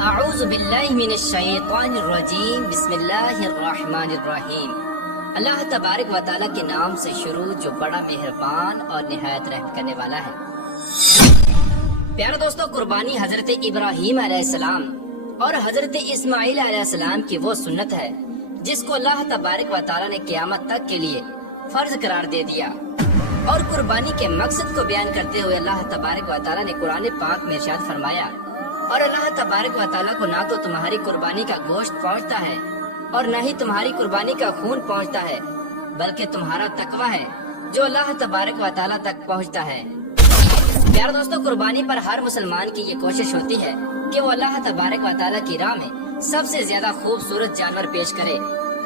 اعوذ باللہ من الشیطان الرجیم بسم اللہ الرحمن الرحیم۔ اللہ تبارک و تعالیٰ کے نام سے شروع جو بڑا مہربان اور نہایت رحم کرنے والا ہے۔ پیارے دوستو، قربانی حضرت ابراہیم علیہ السلام اور حضرت اسماعیل علیہ السلام کی وہ سنت ہے جس کو اللہ تبارک و تعالیٰ نے قیامت تک کے لیے فرض قرار دے دیا، اور قربانی کے مقصد کو بیان کرتے ہوئے اللہ تبارک و تعالیٰ نے قرآن پاک میں ارشاد فرمایا، اور اللہ تبارک و تعالیٰ کو نہ تو تمہاری قربانی کا گوشت پہنچتا ہے اور نہ ہی تمہاری قربانی کا خون پہنچتا ہے، بلکہ تمہارا تقویٰ ہے جو اللہ تبارک و تعالیٰ تک پہنچتا ہے۔ پیارے دوستو، قربانی پر ہر مسلمان کی یہ کوشش ہوتی ہے کہ وہ اللہ تبارک و تعالیٰ کی راہ میں سب سے زیادہ خوبصورت جانور پیش کرے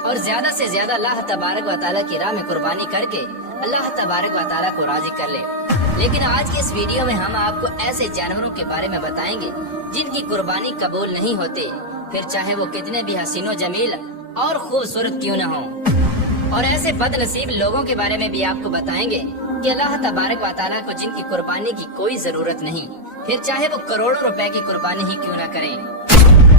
اور زیادہ سے زیادہ اللہ تبارک و تعالیٰ کی راہ میں قربانی کر کے اللہ تبارک و تعالیٰ کو راضی کر لے۔ لیکن آج کی اس ویڈیو میں ہم آپ کو ایسے جانوروں کے بارے میں بتائیں گے جن کی قربانی قبول نہیں ہوتے، پھر چاہے وہ کتنے بھی حسین و جمیل اور خوبصورت کیوں نہ ہوں، اور ایسے بد نصیب لوگوں کے بارے میں بھی آپ کو بتائیں گے کہ اللہ تبارک و تعالیٰ کو جن کی قربانی کی کوئی ضرورت نہیں، پھر چاہے وہ کروڑوں روپے کی قربانی ہی کیوں نہ کریں۔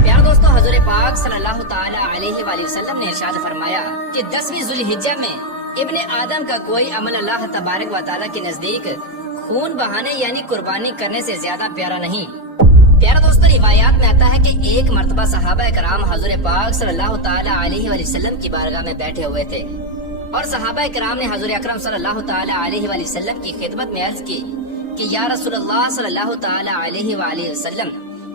پیارے دوستو، حضور پاک صلی اللہ تعالی علیہ وآلہ وسلم نے ارشاد فرمایا کہ 10ویں ذوالحجہ میں ابن آدم کا کوئی عمل اللہ تبارک و تعالیٰ کے نزدیک خون بہانے یعنی قربانی کرنے سے زیادہ پیارا نہیں۔ پیارا دوستو، روایات میں آتا ہے کہ ایک مرتبہ صحابہ کرام حضور پاک صلی اللہ تعالی علیہ وآلہ وسلم کی بارگاہ میں بیٹھے ہوئے تھے، اور صحابہ کرام نے حضور اکرم صلی اللہ تعالی علیہ وآلہ وسلم کی خدمت میں عرض کی کہ یا رسول اللہ صلی اللہ تعالی علیہ وآلہ وسلم،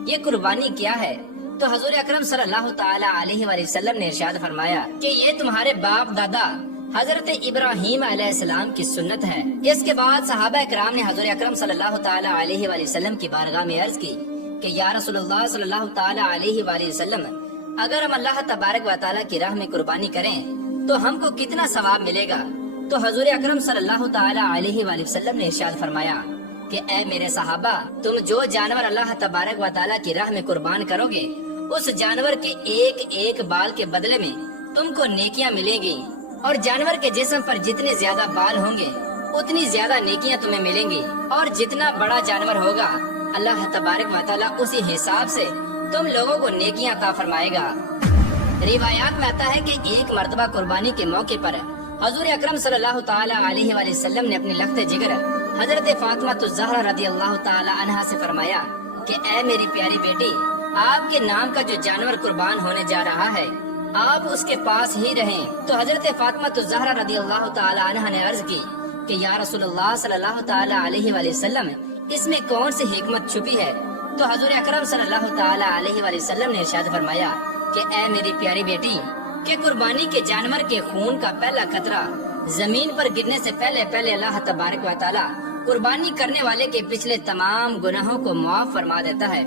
یہ قربانی کیا ہے؟ تو حضور اکرم صلی اللہ تعالی علیہ وآلہ وسلم نے ارشاد فرمایا کہ یہ تمہارے باپ دادا حضرت ابراہیم علیہ السلام کی سنت ہے۔ اس کے بعد صحابہ کرام نے حضور اکرم صلی اللہ تعالی علیہ وآلہ وسلم کی بارگاہ میں عرض کی کہ یا رسول اللہ صلی اللہ تعالی علیہ وآلہ وسلم، اگر ہم اللہ تبارک و تعالی کی راہ میں قربانی کریں تو ہم کو کتنا ثواب ملے گا؟ تو حضور اکرم صلی اللہ تعالی علیہ وآلہ وسلم نے ارشاد فرمایا کہ اے میرے صحابہ، تم جو جانور اللہ تبارک و تعالی کی راہ میں قربان کرو گے، اس جانور کے ایک ایک بال کے بدلے میں تم کو نیکیاں ملیں گی، اور جانور کے جسم پر جتنے زیادہ بال ہوں گے اتنی زیادہ نیکیاں تمہیں ملیں گی، اور جتنا بڑا جانور ہوگا اللہ تبارک و تعالیٰ اسی حساب سے تم لوگوں کو نیکیاں عطا فرمائے گا۔ روایات میں آتا ہے کہ ایک مرتبہ قربانی کے موقع پر حضور اکرم صلی اللہ تعالی علیہ وآلہ وسلم نے اپنی لخت جگر حضرت فاطمہ الزہرا رضی اللہ تعالی عنہا سے فرمایا کہ اے میری پیاری بیٹی، آپ کے نام کا جو جانور قربان ہونے جا رہا ہے آپ اس کے پاس ہی رہیں۔ تو حضرت فاطمہ الزہرا رضی اللہ تعالی عنہا نے عرض کی کہ یا رسول اللہ صلی اللہ تعالی علیہ وآلہ وسلم، اس میں کون سی حکمت چھپی ہے؟ تو حضور اکرم صلی اللہ تعالی علیہ وآلہ وسلم نے ارشاد فرمایا کہ اے میری پیاری بیٹی، کہ قربانی کے جانور کے خون کا پہلا قطرہ زمین پر گرنے سے پہلے پہلے اللہ تبارک و تعالی قربانی کرنے والے کے پچھلے تمام گناہوں کو معاف فرما دیتا ہے۔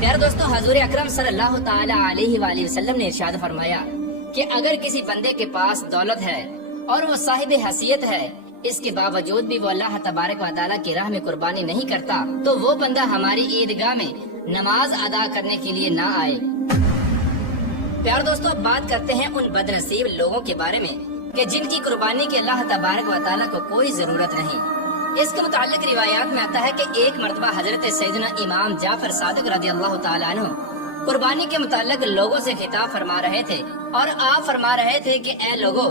پیارے دوستو، حضور اکرم صلی اللہ تعالی علیہ وآلہ وسلم نے ارشاد فرمایا کہ اگر کسی بندے کے پاس دولت ہے اور وہ صاحب حیثیت ہے، اس کے باوجود بھی وہ اللہ تبارک و تعالیٰ کی راہ میں قربانی نہیں کرتا، تو وہ بندہ ہماری عیدگاہ میں نماز ادا کرنے کے لیے نہ آئے۔ پیارے دوستو، بات کرتے ہیں ان بد نصیب لوگوں کے بارے میں کہ جن کی قربانی کے اللہ تبارک و تعالیٰ کو کوئی ضرورت نہیں۔ اس کے متعلق روایات میں آتا ہے کہ ایک مرتبہ حضرت سیدنا امام جعفر صادق رضی اللہ تعالیٰ عنہ قربانی کے متعلق لوگوں سے خطاب فرما رہے تھے، اور آپ فرما رہے تھے کہ اے لوگو،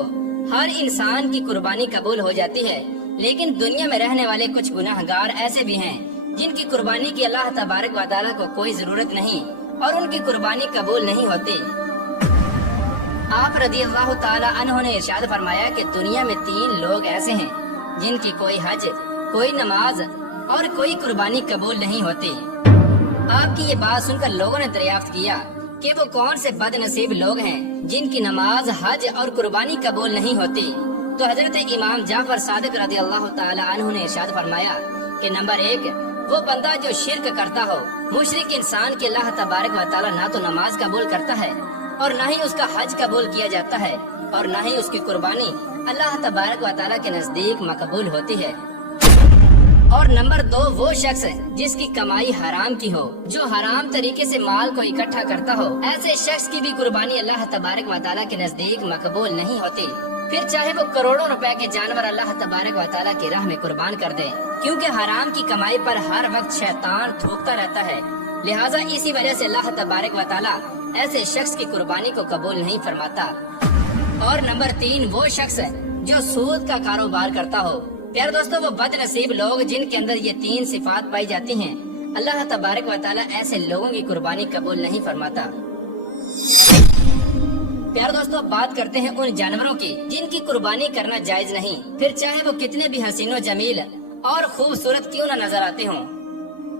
ہر انسان کی قربانی قبول ہو جاتی ہے، لیکن دنیا میں رہنے والے کچھ گناہگار ایسے بھی ہیں جن کی قربانی کی اللہ تبارک و تعالیٰ کو کوئی ضرورت نہیں اور ان کی قربانی قبول نہیں ہوتی۔ آپ رضی اللہ تعالی عنہ نے ارشاد فرمایا کہ دنیا میں 3 لوگ ایسے ہیں جن کی کوئی حج، کوئی نماز اور کوئی قربانی قبول نہیں ہوتی۔ آپ کی یہ بات سن کر لوگوں نے دریافت کیا کہ وہ کون سے بد نصیب لوگ ہیں جن کی نماز، حج اور قربانی قبول نہیں ہوتی؟ تو حضرت امام جعفر صادق رضی اللہ تعالی عنہ نے ارشاد فرمایا کہ نمبر 1، وہ بندہ جو شرک کرتا ہو۔ مشرک انسان کے اللہ تبارک و تعالی نہ تو نماز قبول کرتا ہے اور نہ ہی اس کا حج قبول کیا جاتا ہے، اور نہ ہی اس کی قربانی اللہ تبارک و تعالی کے نزدیک مقبول ہوتی ہے۔ اور نمبر 2، وہ شخص جس کی کمائی حرام کی ہو، جو حرام طریقے سے مال کو اکٹھا کرتا ہو، ایسے شخص کی بھی قربانی اللہ تبارک و تعالیٰ کے نزدیک مقبول نہیں ہوتی، پھر چاہے وہ کروڑوں روپے کے جانور اللہ تبارک و تعالیٰ کی راہ میں قربان کر دے، کیونکہ حرام کی کمائی پر ہر وقت شیطان تھوکتا رہتا ہے لہٰذا اسی وجہ سے اللہ تبارک و تعالیٰ ایسے شخص کی قربانی کو قبول نہیں فرماتا۔ اور نمبر 3 وہ شخص جو سود کا کاروبار کرتا ہو۔ پیارے دوستو، وہ بد نصیب لوگ جن کے اندر یہ 3 صفات پائی جاتی ہیں، اللہ تبارک و تعالیٰ ایسے لوگوں کی قربانی قبول نہیں فرماتا۔ پیارے دوستو، بات کرتے ہیں ان جانوروں کی جن کی قربانی کرنا جائز نہیں، پھر چاہے وہ کتنے بھی حسین و جمیل اور خوبصورت کیوں نہ نظر آتے ہوں۔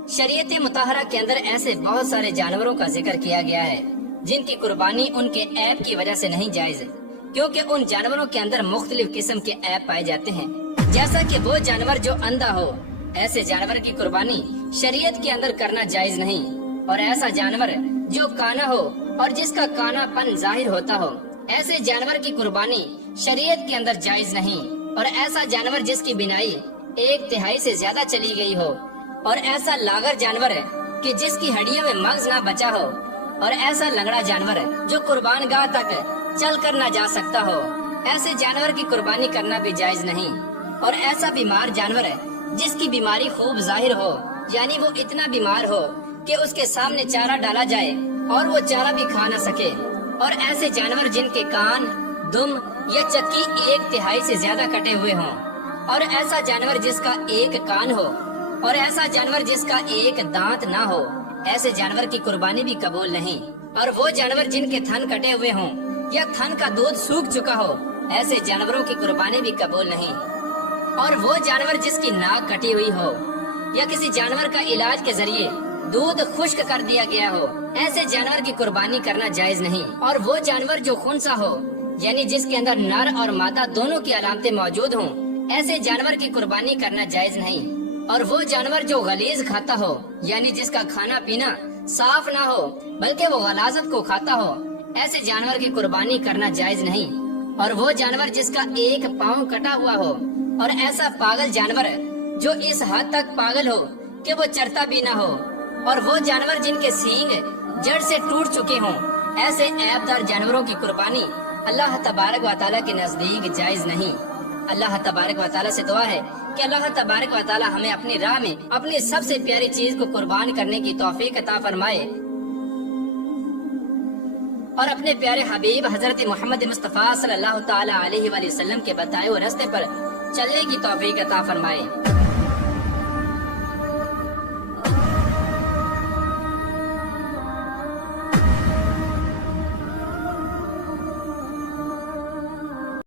شریعت مطہرہ کے اندر ایسے بہت سارے جانوروں کا ذکر کیا گیا ہے جن کی قربانی ان کے عیب کی وجہ سے نہیں جائز، کیونکہ ان جانوروں کے اندر مختلف قسم کے عیب پائے جاتے ہیں، جیسا کہ وہ جانور جو اندھا ہو، ایسے جانور کی قربانی شریعت کے اندر کرنا جائز نہیں، اور ایسا جانور جو کانا ہو اور جس کا کانا پن ظاہر ہوتا ہو، ایسے جانور کی قربانی شریعت کے اندر جائز نہیں، اور ایسا جانور جس کی بینائی 1/3 سے زیادہ چلی گئی ہو، اور ایسا لاغر جانور کہ جس کی ہڈیوں میں مغز نہ بچا ہو، اور ایسا لنگڑا جانور جو قربان گاہ تک چل کر نہ جا سکتا ہو، ایسے جانور کی قربانی کرنا بھی جائز نہیں، اور ایسا بیمار جانور جس کی بیماری خوب ظاہر ہو، یعنی وہ اتنا بیمار ہو کہ اس کے سامنے چارہ ڈالا جائے اور وہ چارہ بھی کھا نہ سکے، اور ایسے جانور جن کے کان، دم یا چکی 1/3 سے زیادہ کٹے ہوئے ہوں، اور ایسا جانور جس کا 1 کان ہو، اور ایسا جانور جس کا 1 دانت نہ ہو، ایسے جانور کی قربانی بھی قبول نہیں، اور وہ جانور جن کے تھن کٹے ہوئے ہوں یا تھن کا دودھ سوکھ چکا ہو، ایسے جانوروں کی قربانی بھی قبول نہیں، اور وہ جانور جس کی ناک کٹی ہوئی ہو یا کسی جانور کا علاج کے ذریعے دودھ خشک کر دیا گیا ہو، ایسے جانور کی قربانی کرنا جائز نہیں، اور وہ جانور جو خنثی ہو، یعنی جس کے اندر نر اور مادہ دونوں کی علامتیں موجود ہوں، ایسے جانور کی قربانی کرنا جائز نہیں، اور وہ جانور جو غلیظ کھاتا ہو، یعنی جس کا کھانا پینا صاف نہ ہو بلکہ وہ غلاظت کو کھاتا ہو، ایسے جانور کی قربانی کرنا جائز نہیں، اور وہ جانور جس کا 1 پاؤں کٹا ہوا ہو، اور ایسا پاگل جانور جو اس حد تک پاگل ہو کہ وہ چرتا بھی نہ ہو، اور وہ جانور جن کے سینگ جڑ سے ٹوٹ چکے ہوں، ایسے عیب دار جانوروں کی قربانی اللہ تبارک و تعالیٰ کے نزدیک جائز نہیں۔ اللہ تبارک و تعالیٰ سے دعا ہے کہ اللہ تبارک و تعالیٰ ہمیں اپنی راہ میں اپنی سب سے پیاری چیز کو قربان کرنے کی توفیق عطا فرمائے، اور اپنے پیارے حبیب حضرت محمد مصطفیٰ صلی اللہ تعالیٰ علیہ وآلہ وسلم کے بتائے ہوئے راستے پر چلنے کی توفیق عطا فرمائے۔